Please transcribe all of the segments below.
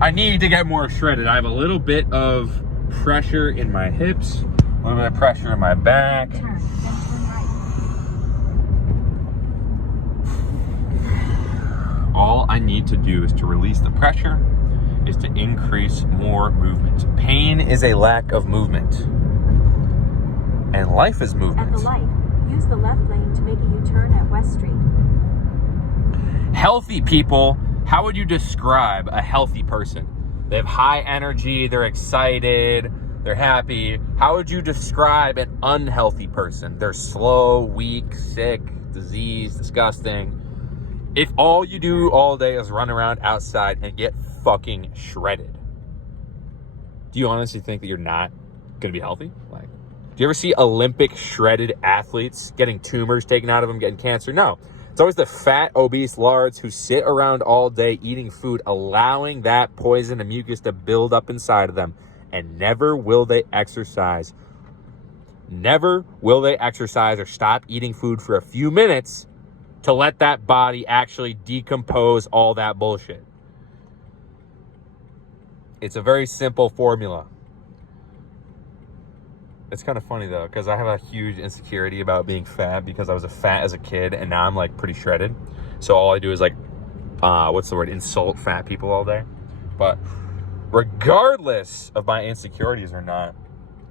I need to get more shredded. I have a little bit of pressure in my hips, a little bit of pressure in my back. All I need to do is to release the pressure, is to increase more movement. Pain is a lack of movement. And life is movement. At the light, use the left lane to make a U-turn at West Street. Healthy people, how would you describe a healthy person? They have high energy, they're excited, they're happy. How would you describe an unhealthy person? They're slow, weak, sick, diseased, disgusting. If all you do all day is run around outside and get fucking shredded, do you honestly think that you're not gonna be healthy? Like, do you ever see Olympic shredded athletes getting tumors taken out of them, getting cancer? No. It's always the fat, obese lards who sit around all day eating food, allowing that poison and mucus to build up inside of them, and never will they exercise. Never will they exercise or stop eating food for a few minutes to let that body actually decompose all that bullshit. It's a very simple formula. It's kind of funny though, because I have a huge insecurity about being fat because I was fat as a kid and now I'm like pretty shredded. So all I do is like, insult fat people all day. But regardless of my insecurities or not,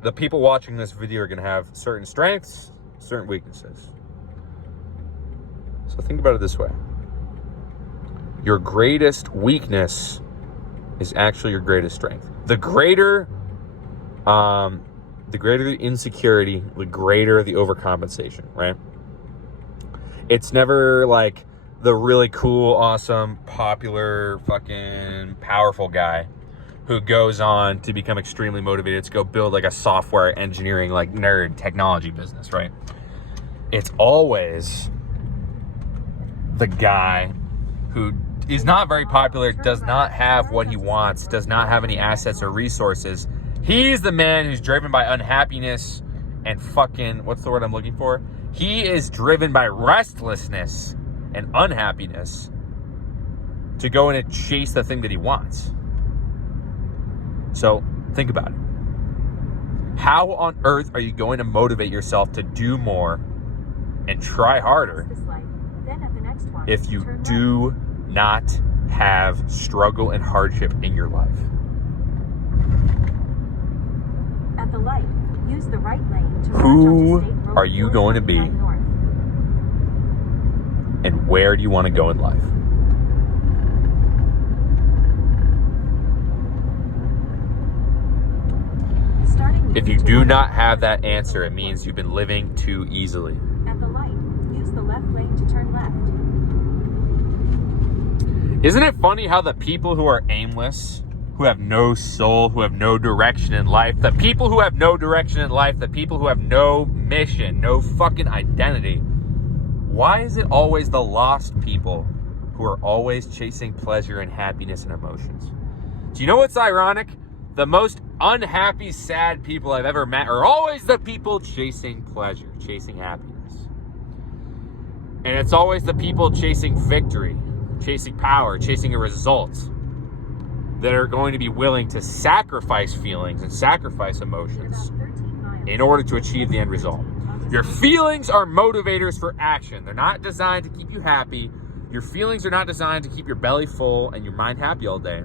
the people watching this video are gonna have certain strengths, certain weaknesses. So think about it this way. Your greatest weakness is actually your greatest strength. The greater the insecurity, the greater the overcompensation, right? It's never like the really cool, awesome, popular, fucking powerful guy who goes on to become extremely motivated to go build like a software engineering, like nerd technology business, right? It's always the guy who is not very popular, does not have what he wants, does not have any assets or resources. He's the man who's driven by unhappiness and fucking, what's the word I'm looking for? He is driven by restlessness and unhappiness to go in and chase the thing that he wants. So think about it. How on earth are you going to motivate yourself to do more and try harder if you do not have struggle and hardship in your life? At the light, use the right lane to Who are you going to be? And where do you want to go in life? If you do not have that answer, it means you've been living too easily. At the light, use the left lane to turn left. Isn't it funny how the people who are aimless, who have no soul, who have no direction in life, the people who have no direction in life, the people who have no mission, no fucking identity, why is it always the lost people who are always chasing pleasure and happiness and emotions? Do you know what's ironic? The most unhappy, sad people I've ever met are always the people chasing pleasure, chasing happiness. And it's always the people chasing victory, chasing power, chasing a result, that are going to be willing to sacrifice feelings and sacrifice emotions in order to achieve the end result. Your feelings are motivators for action. They're not designed to keep you happy. Your feelings are not designed to keep your belly full and your mind happy all day.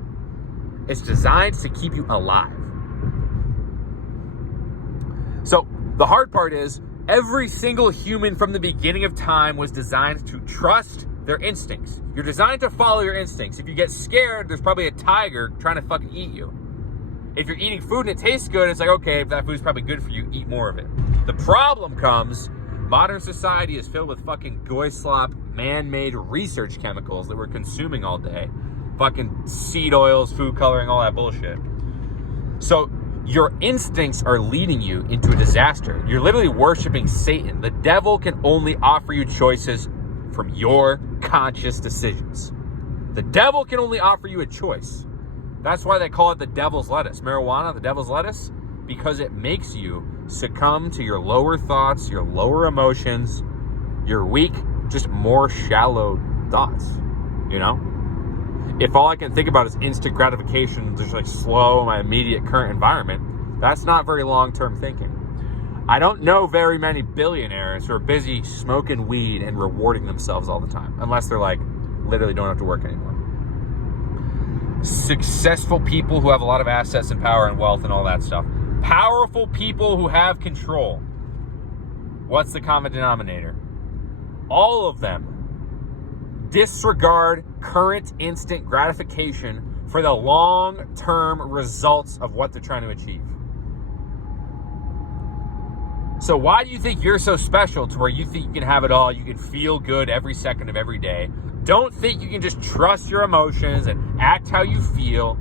It's designed to keep you alive. So the hard part is every single human from the beginning of time was designed to trust their instincts. You're designed to follow your instincts. If you get scared, there's probably a tiger trying to fucking eat you. If you're eating food and it tastes good, it's like, okay, if that food's probably good for you, eat more of it. The problem comes, modern society is filled with fucking goy slop, man-made research chemicals that we're consuming all day. Fucking seed oils, food coloring, all that bullshit. So your instincts are leading you into a disaster. You're literally worshiping Satan. The devil can only offer you choices from your conscious decisions. The devil can only offer you a choice. That's why they call it the devil's lettuce. Marijuana, the devil's lettuce, because it makes you succumb to your lower thoughts, your lower emotions, your weak, just more shallow thoughts, you know? if all I can think about is instant gratification, just like slow in my immediate current environment, that's not very long-term thinking. I don't know very many billionaires who are busy smoking weed and rewarding themselves all the time, unless they're like literally don't have to work anymore. Successful people who have a lot of assets and power and wealth and all that stuff. Powerful people who have control. What's the common denominator? All of them disregard current instant gratification for the long-term results of what they're trying to achieve. So why do you think you're so special to where you think you can have it all, you can feel good every second of every day? Don't think you can just trust your emotions and act how you feel.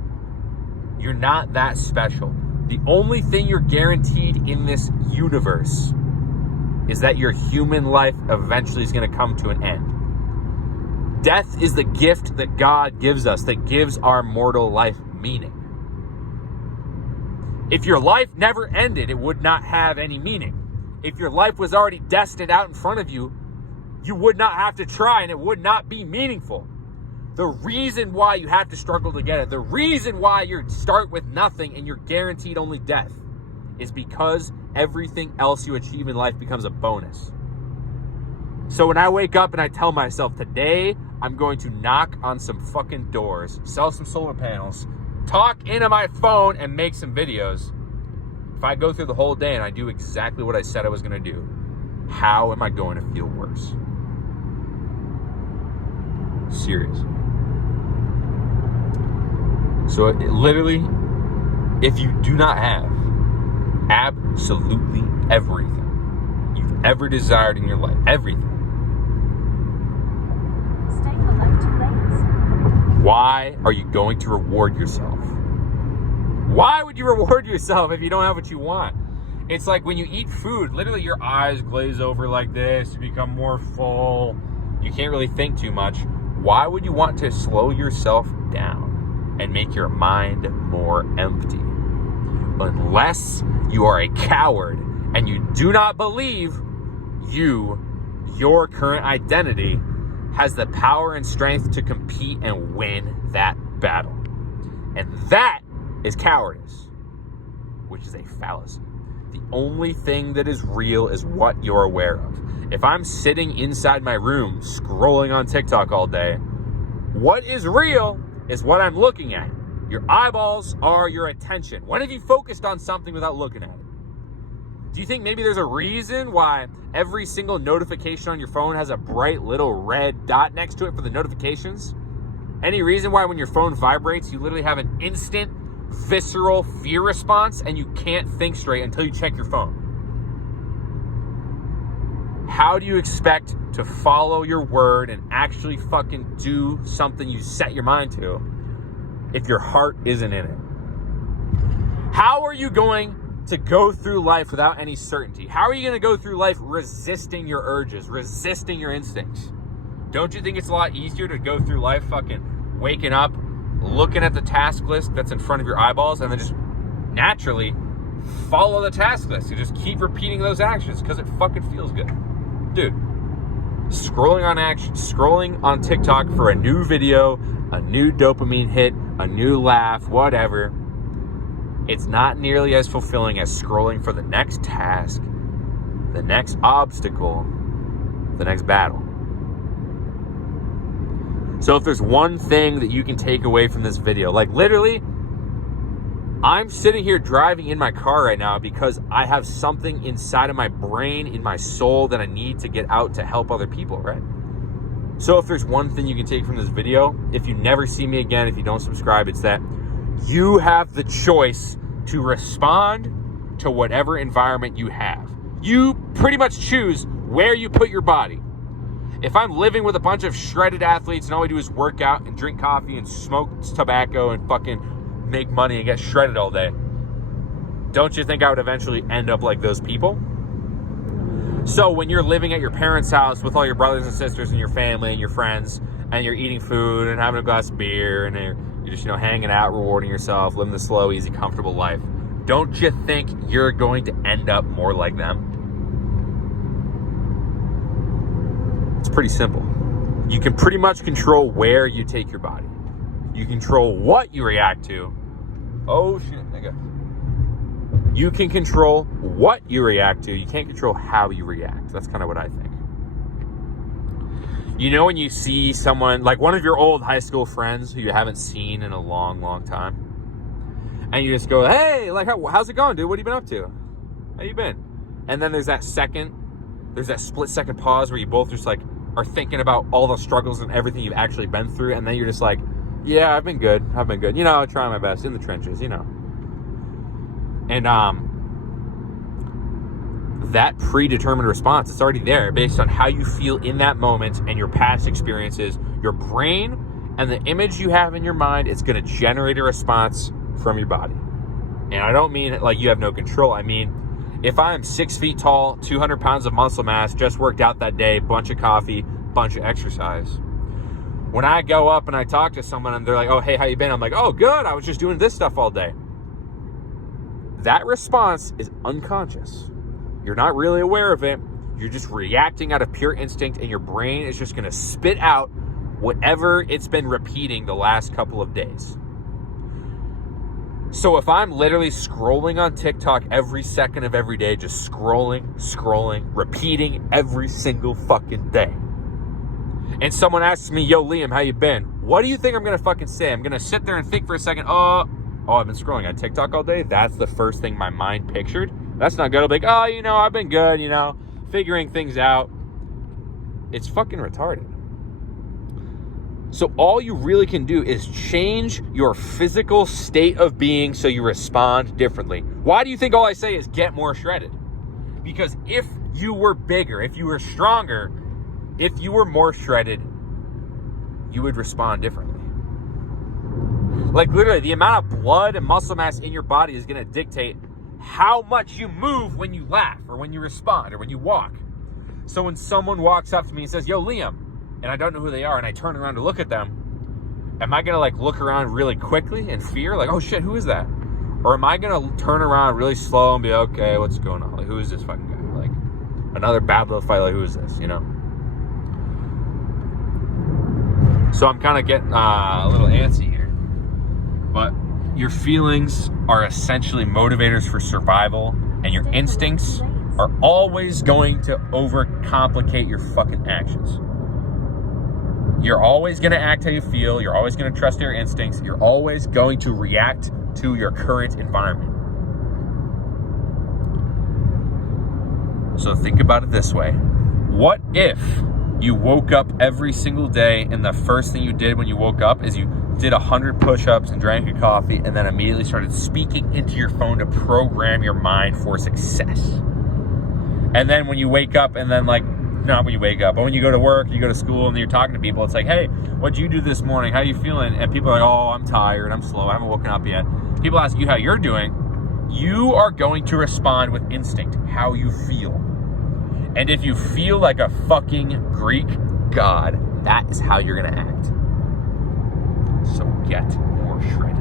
You're not that special. The only thing you're guaranteed in this universe is that your human life eventually is going to come to an end. Death is the gift that God gives us, that gives our mortal life meaning. If your life never ended, it would not have any meaning. If your life was already destined out in front of you, you would not have to try and it would not be meaningful. The reason why you have to struggle to get it, the reason why you start with nothing and you're guaranteed only death, is because everything else you achieve in life becomes a bonus. So when I wake up and I tell myself, today I'm going to knock on some fucking doors, sell some solar panels, talk into my phone and make some videos. If I go through the whole day and I do exactly what I said I was going to do, how am I going to feel worse? Serious. So literally, if you do not have absolutely everything you've ever desired in your life, everything, Stay for left 2 lanes. why are you going to reward yourself? Why would you reward yourself if you don't have what you want? It's like when you eat food, literally your eyes glaze over like this, you become more full, you can't really think too much. Why would you want to slow yourself down and make your mind more empty? Unless you are a coward and you do not believe your current identity has the power and strength to compete and win that battle. And that is cowardice, which is a fallacy. The only thing that is real is what you're aware of. If I'm sitting inside my room scrolling on TikTok all day, what is real is what I'm looking at. Your eyeballs are your attention. When have you focused on something without looking at it? Do you think maybe there's a reason why every single notification on your phone has a bright little red dot next to it for the notifications? Any reason why when your phone vibrates, you literally have an instant visceral fear response and you can't think straight until you check your phone? How do you expect to follow your word and actually fucking do something you set your mind to if your heart isn't in it? How are you going to go through life without any certainty? How are you going to go through life resisting your urges, resisting your instincts? Don't you think it's a lot easier to go through life fucking waking up, looking at the task list that's in front of your eyeballs, and then just naturally follow the task list? You just keep repeating those actions because it fucking feels good. Dude, scrolling on TikTok for a new video, a new dopamine hit, a new laugh, whatever, it's not nearly as fulfilling as scrolling for the next task, the next obstacle, the next battle. So if there's one thing that you can take away from this video, like literally, I'm sitting here driving in my car right now because I have something inside of my brain, in my soul, that I need to get out to help other people, right? So if there's one thing you can take from this video, if you never see me again, if you don't subscribe, it's that you have the choice to respond to whatever environment you have. You pretty much choose where you put your body. If I'm living with a bunch of shredded athletes and all we do is work out and drink coffee and smoke tobacco and fucking make money and get shredded all day, don't you think I would eventually end up like those people? So when you're living at your parents' house with all your brothers and sisters and your family and your friends, and you're eating food and having a glass of beer and you're just, hanging out, rewarding yourself, living the slow, easy, comfortable life, don't you think you're going to end up more like them? It's pretty simple. You can pretty much control where you take your body. You control what you react to. Oh, shit, nigga. You can control what you react to. You can't control how you react. That's kind of what I think. You know when you see someone, like one of your old high school friends who you haven't seen in a long, long time, and you just go, hey, like, how's it going, dude? What have you been up to? How you been? And then there's that split second pause where you both just like are thinking about all the struggles and everything you've actually been through, and then you're just like, yeah, I've been good. You know, trying my best in the trenches, you know. And that predetermined response, it's already there based on how you feel in that moment and your past experiences. Your brain and the image you have in your mind, it's going to generate a response from your body. And I don't mean like you have no control. I mean, if I'm 6 feet tall, 200 pounds of muscle mass, just worked out that day, bunch of coffee, bunch of exercise. When I go up and I talk to someone and they're like, oh, hey, how you been? I'm like, oh, good. I was just doing this stuff all day. That response is unconscious. You're not really aware of it. You're just reacting out of pure instinct, and your brain is just going to spit out whatever it's been repeating the last couple of days. So if I'm literally scrolling on TikTok every second of every day, just scrolling, repeating every single fucking day, and someone asks me, yo, Liam, how you been? What do you think I'm going to fucking say? I'm going to sit there and think for a second, oh, I've been scrolling on TikTok all day. That's the first thing my mind pictured. That's not good. I'll be like, oh, you know, I've been good, you know, figuring things out. It's fucking retarded. So all you really can do is change your physical state of being so you respond differently. Why do you think all I say is get more shredded? Because if you were bigger, if you were stronger, if you were more shredded, you would respond differently. Like literally, the amount of blood and muscle mass in your body is going to dictate how much you move when you laugh or when you respond or when you walk. So when someone walks up to me and says, yo, Liam, and I don't know who they are, and I turn around to look at them, am I going to like look around really quickly in fear? Like, oh shit, who is that? Or am I going to turn around really slow and be, okay, what's going on? Like, who is this fucking guy? Like, another bad little fight, like, who is this, you know? So I'm kind of getting a little antsy here. But your feelings are essentially motivators for survival, and your instincts are always going to overcomplicate your fucking actions. You're always going to act how you feel. You're always going to trust your instincts. You're always going to react to your current environment. So think about it this way. What if you woke up every single day and the first thing you did when you woke up is you did 100 push-ups and drank a coffee and then immediately started speaking into your phone to program your mind for success? And then when you wake up and then like, not when you wake up, but when you go to work, you go to school, and you're talking to people, it's like, hey, what'd you do this morning? How you feeling? And people are like, oh, I'm tired, I'm slow, I haven't woken up yet. People ask you how you're doing. You are going to respond with instinct, how you feel. And if you feel like a fucking Greek god, that is how you're gonna act. So get more shredded.